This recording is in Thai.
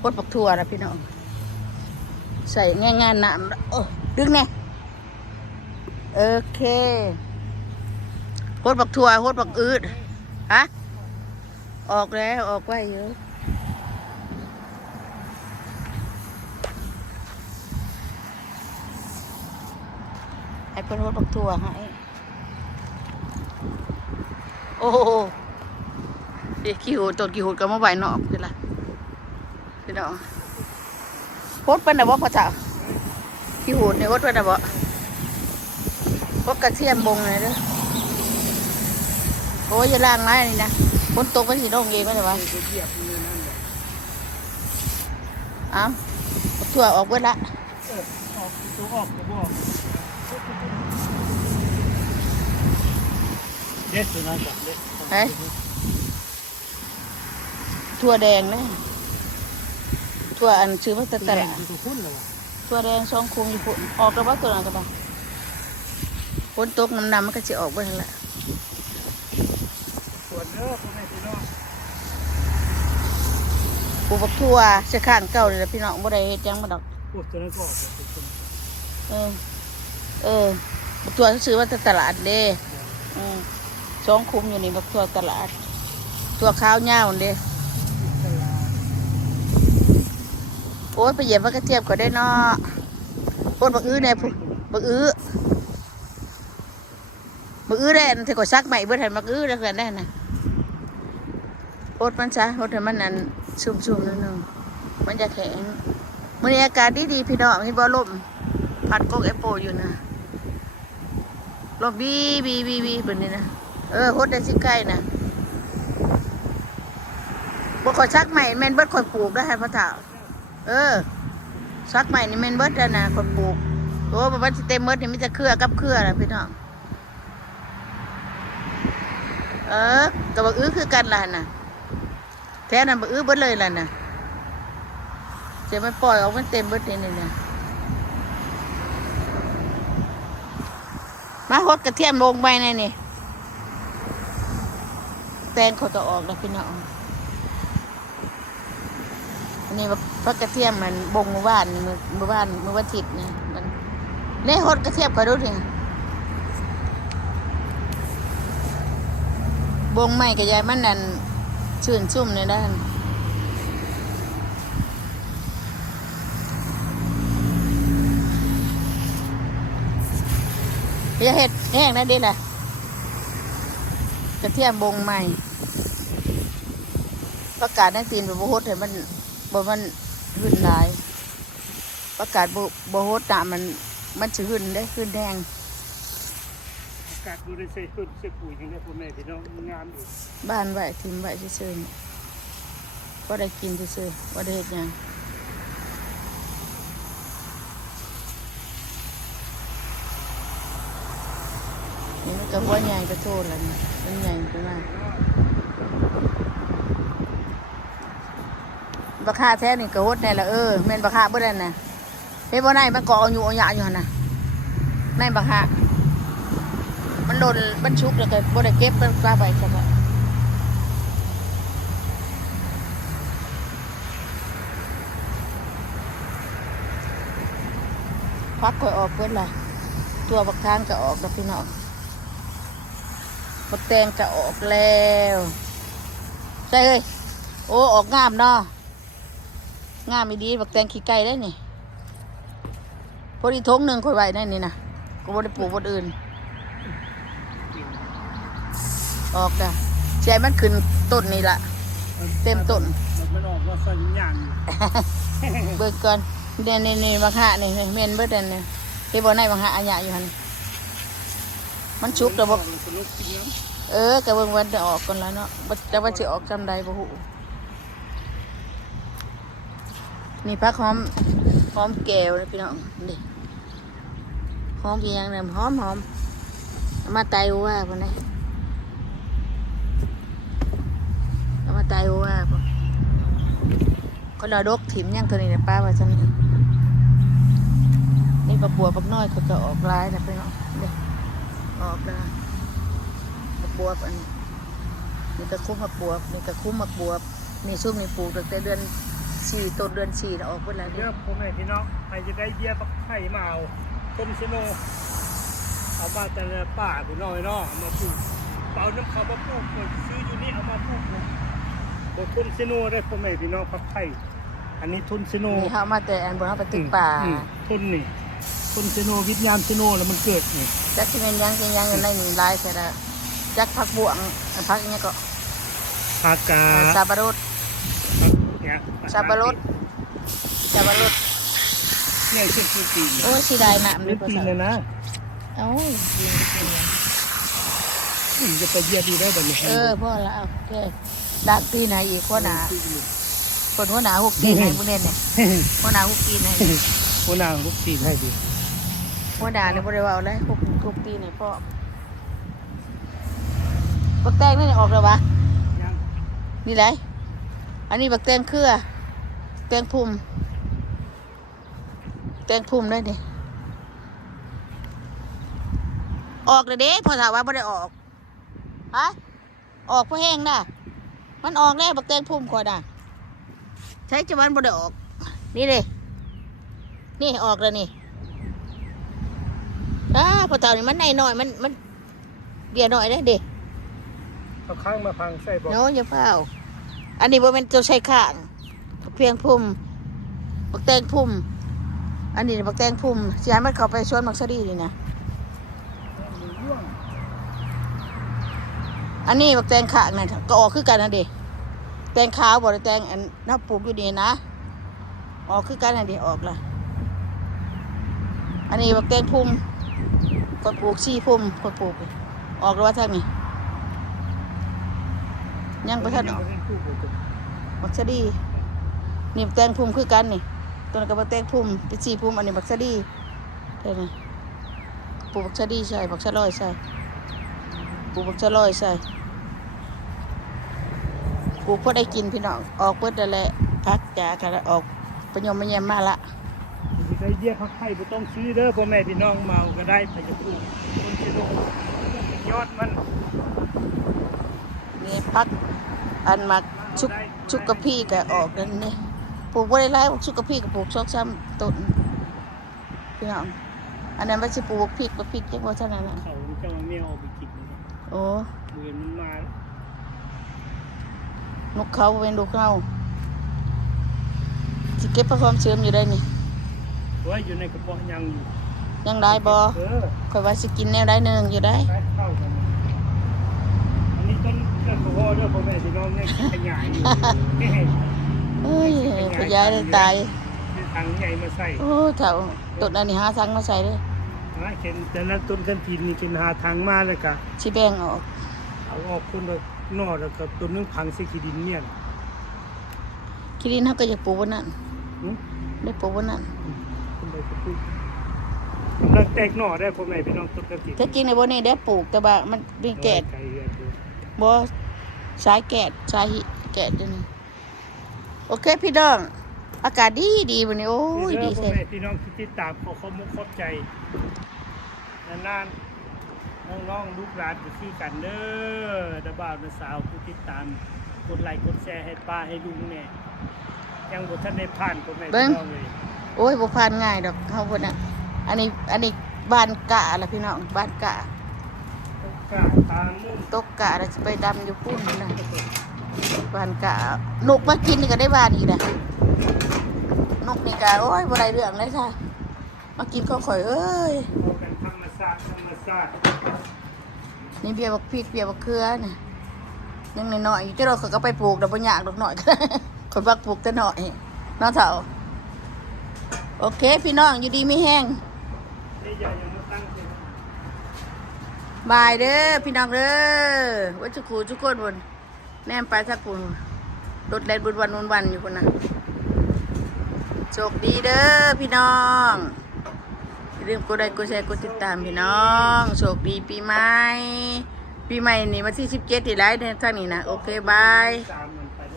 พดปักทั่วนะพี่น้องใส่ง่ายๆน้ำโอ้ดึงแน่โอเคพดปักทั่วพดปักอืดฮะออกแล้วออกไว้เยอะให้เพิ่นพดปักทั่วให้โอ้โหเด็กขี้หูดต้นขี้หูดก็มาไหวนอกเป็นไรพี่น้องพดเป็นแบบว่าพอจะขี้หูดเนี่ยพดเป็นแบบว่าพดกระเทียมบงเลยเด้อโอ้ยอย่าล่างไม้นี่นะฝนตกไปสีน้องเองไม่ใช่ปะอ้าวถั่วออกเบิดละออกตัวออกตัวบอกเด็ดตัวนั้นก่อนเด็ดเฮ้ยถั่วแดงนะถั่วอันซื้อมาตลาดตัวคุ้นเลยวะถั่วแดง2 คุมอยู่พุ่นออกแล้วว่าตัวนั้นก็บ้าฝนตกน้ำมันก็จะออกเบิดละส่วนเนื้อพวกนี้พี่น้อง ปลูกบักถั่วเสื้อข้างเก่าเลยพี่น้องบ่ได้เฮ็ดจังมาดอกพวกตัวนั้นก็ออกเออบักถั่วซื้อมาตลาดเด้2 คุมอยู่นี่บักถั่วตลาดถั่วขาวเหย้าเด้โอ้ยไปเหยียบมันกระเทียมก็ได้เนาะโคตรบักอื้อเนี่ยบักอื้อได้อันที่ก็ซักใหม่เบิดให้บักอื้อแล้วกันได้นะโคตรมันซะโคตรมันนั่นซุ่มๆนิดนึงมันจะแข็งมื้อนี้อากาศดีๆพี่น้องมีบ่ลมพัดกกแอปเปิลอยู่นะลมบีแบบนี้นะโคตรได้สิใกล้นะบ่ค่อยซักใหม่แม่นเบิดค่อยปลูกได้ให้พ่อเฒ่าซักใหม่นี่แม่นเบิดแล้วนะคนปลูกโอ้บ่ว่าสิเต็มเบิดนี่มีแต่เครือกับเครือล่ะพี่น้องก็บักอื้อคือกันล่ะน่ะแท้นั้นบักอื้อเบิดเลยล่ะน่ะจะไม่ปล่อยออกมันเต็มเบิดนี่นะมาฮดกระเทียมลงไปในนี่แตงเขาก็ออกแล้วพี่น้องอันนี้พักกระเทียมมันบงมือบ้านมือวันอาทิตย์เนี่ยมันเล่ฮดกระเทียมเขาดูดิบงใหม่กับยายมันนั่นชื่นชุ่มเลยด้านอย่าเห็ดแห้งนะเด็ดล่ะกระเทียมบงใหม่ประกาศในตีนแบบโฮดเห็นมันหื่นหลายประกาศโฮดตามันจะหื่นได้หื่นแดงอากาศดูได้ใส่ขึ้นใส่ปุ๋ยอย่างนี้พ่อแม่พี่น้องงามอยู่บ้านไหวทิมไหวเฉยๆก็ได้กินเฉยๆก็ได้เห็ดยังนี่มันก็หัวใหญ่ก็โทษแล้วนี่มันใหญ่ไปมากบักค่าแท้นี่ก็ฮดแน่ละแม่นบักค่าบ่ได้น่ะเฮ้ยบ่ได้มันเกาะอยู่เอาหยาอยู่หั่นน่ะในบักค่ามันหล่นมันชุกแล้วก็บ่ได้เก็บมันปลาใบซะบ่พักค่อยออกเพิ่นล่ะตัวบักทางก็ออกแล้วพี่น้องบักแตงก็ออกแล้วใช่เฮ้ยโอ้ออกงามเนาะงามอีดีบักแตงขี้ไก่ได้นี่พอดีทงหนึ่งค่อยไว้ได้นี่นะก็บ่ได้ปลูกบนอื่นออกแล้วใช่มันขึ้นต้นนี่ละเต็มต้นมันออกว่าสัญญาณเบิกก่อนนี่บักหะนี่เมนเบิดอันนี่ที่บ่อในบักหะอันใหญ่อยู่หันมันชุกแต่บ่กระเบื้องวันจะออกก่อนแล้วเนาะแต่ว่าจะออกจำใดบ่หูนี่พักหอมแก้วนะพี่น้องดิหอมกี่อย่างเนี่ยหอมมาไตว่าพอไหนมาไตว่าพอก็เราดกถิ่มย่างตัวนี้นะป้าว่าฉันนี่ปักบัวปักน้อยเขาก็ออกลายนะพี่น้องดิออกนะปักบัวอันนี้ตะคุ้มปักบัวนี่ตะคุ้มปักบัวนี่ซุ่มนี่ปลูกตั้งแต่เดือน 4ต้นเดือน4แล้วออกเบิดแล้วเด้ เด้อพ่อแม่พี่น้องใครจะได้เบี้ยปักไข่มาเอาต้นชะโนเอามาแต่ละป่าพี่น้อยเนาะเอามาปลูกเปล่าน้ำเขามาปลูกคนซื้ออยู่นี่เอามาปลูกนะบ่ต้นชะโนได้พ่อแม่พี่น้องปักไข่อันนี้ต้นชะโน นี่เฮามาแต่อันบ่เฮาไปตึกป่า ต้นนี่ต้นชะโนวิญญาณชะโนแล้วมันเกิดนี่ จักสิแม่นยังอยู่ในนี่หลายแต่ละจักผักบวงอันผักอีหยังก็ ปากา สับปะรด เนี่ย สับปะรดสับปะรด เนี่ยเช่นคือตีน โอ้ยสิได้น้ำ นี่ตีนเลยนะ เอ้ยกินกิน จะไปเยียดีได้แบบนี้ พ่อละเอาแก่ดักตีไหนอีกหัวหน้าคนหัวหน้า6ตีไหนมื้อนี้เนี่ยหัวหน้า6ตีไหน หัวหน้าลูกตีนให้ดี หัวหน้านี่บ่ได้เว้าเลย6ตีไหนพ่อบักแตงนี่ออกแล้ววะ ยัง นี่ไรอันนี้บักแตงเครือแตงพุ่มได้ดิออกเลยเด้พอถามว่าไม่ได้ออกฮะออกเพราะแห้งน่ะมันออกแล้วบักแตงพุ่มก่อนน่ะใช้จะมันไม่ได้ออกนี่เลยนี่ออกแล้วนี่พอถามนี่มันในหน่อยมันเบียร์หน่อยได้ดิ เอาข้างมาพังใส่บอก โน้อย่าเฝ้าอันนี้บ่เป็นเจ้าชายข้างเพียงพุ่มบักแตงพุ่มอันนี้บักแตงพุ่มสิให้มันเข้าไปสวนมักสะดีนี่นะอันนี้บักแตงข้างนั่นก็ออกคือกันนะเด็แตงขาวบ่ได้แตงอันน้าปลูกอยู่นี่นะออกคือกันนะเด็ออกละอันนี้บักแตงพุ่มคนปลูก4พุ่มคนปลูกออกแล้วว่าทางนี้ยังบ่ทันออกบักสะดีนี่บักแตงพุ่มคือกันนี่ตัวนั้นก็บักแตงพุ่มเป็น4พุ่มอันนี้บักสะดีเท่านั้นปลูกบักสะดีใส่บักสะลอยใส่ปลูกบักสะลอยใส่ปลูกพอได้กินพี่น้องออกเบิดแล้วแหละพักจากกันแล้วออกประยมมาเยี่ยมมาละ ได้เยี่ยพักไข่บ่ต้องซื้อเด้อพ่อแม่พี่น้องเมาก็ได้ไปจะปลูกต้นชะโนยอดมัน นี่พักอันมักชุกกะพี่ก็ออกนั่นนี่ปลูกบ่ได้หลายชุกกะพี่ก็ปลูก2-3ต้นพี่น้องอันนั้นว่าสิปลูกพริกจังบ่เท่านั้นน่ะ เขาจะมาเมียเอาไปกินนะ โอ้ เมือนมันมาน กเขาเป็นนกเขาสิเก็บประความเชื่อมอยู่ได้นี่ ไว้อยู่ในกระเพาะยังอยู่ ยังได้บ่ อ ข่อยว่าสิกินแนวได้หนึงอยู่ได้ ได้เข้ากันอันนี้ต้นเลือดกระเพาะเด้อพ่อแม่พี่น้องเนี่ยกินขยายอยู่ เอ้ยขยายได้ตาย มีถังใหญ่มาใส่ โอ้เถ่าต้นอันนี้หาทางมาใส่เด้อ นะเห็นแต่ละต้นกันทีนี่จนหาทางมาเลยกะ สิแบ่งออก เอาออกคนละนอแล้วก็ต้นนึงพังใส่ขี้ดินเนี่ย คิดินเฮาก็จะปลูกวันนั้น หือ ได้ปลูกวันนั้น คนใดก็ปลูกกำลังแตกหน่อได้พ่อแม่พี่น้องต้นกันที ถ้าจริงในบ่นี้ได้ปลูกแต่ว่ามันมีแกด ไก่เรือนอยู่ บ่สายแกดสายแกดอยู่นี่โอเคพี่น้องอากาศดีวันนี้โอ้ยดี พ่อ แท้ แม่พี่น้องที่ติดตามขอขอบมุกขอบใจนานๆน้องๆลูกหลานอยู่ที่กันเด้อดาบ่าวดาสาวผู้ติดตามกดไลค์กดแชร์ให้ป้าให้ลุงเนี่ยยังบ่ทันได้ผ่านพ่อแม่พี่น้องเลย โอ้ยบ่ผ่านง่ายดอกเฮาพุ่นน่ะอันนี้บ้านกะล่ะพี่น้องบ้านกะ กล้าตามมุ่ง ตกกะแล้วจะไปดำอยู่พุ่นนะบ้านกะนกมากินนี่ก็ได้บ้านอีกนะนกนี่กะโอ้ยบ่ได้เรื่องเลยค่ะมากินข้าวข่อยเอ้ย เอากันธรรมชาติธรรมชาติ นี่เบียร์บักพริกเบียร์บักเขือนี่ยังน้อยๆอยู่เจ้าเราเขาก็ไปปลูกดอกบ่ยากดอกหน่อยก็ได้คนบักปลูกแต่น้อยน้องเฒ่าโอเคพี่น้องอยู่ดีไม่แห้ง นี่อย่ายังมาตั้งเป็น บายเด้อพี่น้องเด้อวัดจุกูจุกคนบนแนมไปสักปุ่นรถแล่นบนวันอยู่คนน่ะโชคดีเด้อพี่น้องอย่าลืมกดไลค์กดแชร์กดติดตามพี่น้องโชคดีปีใหม่นี่วันที่17ที่ไรเนี่ยท่านนี้นะโอเคบาย 3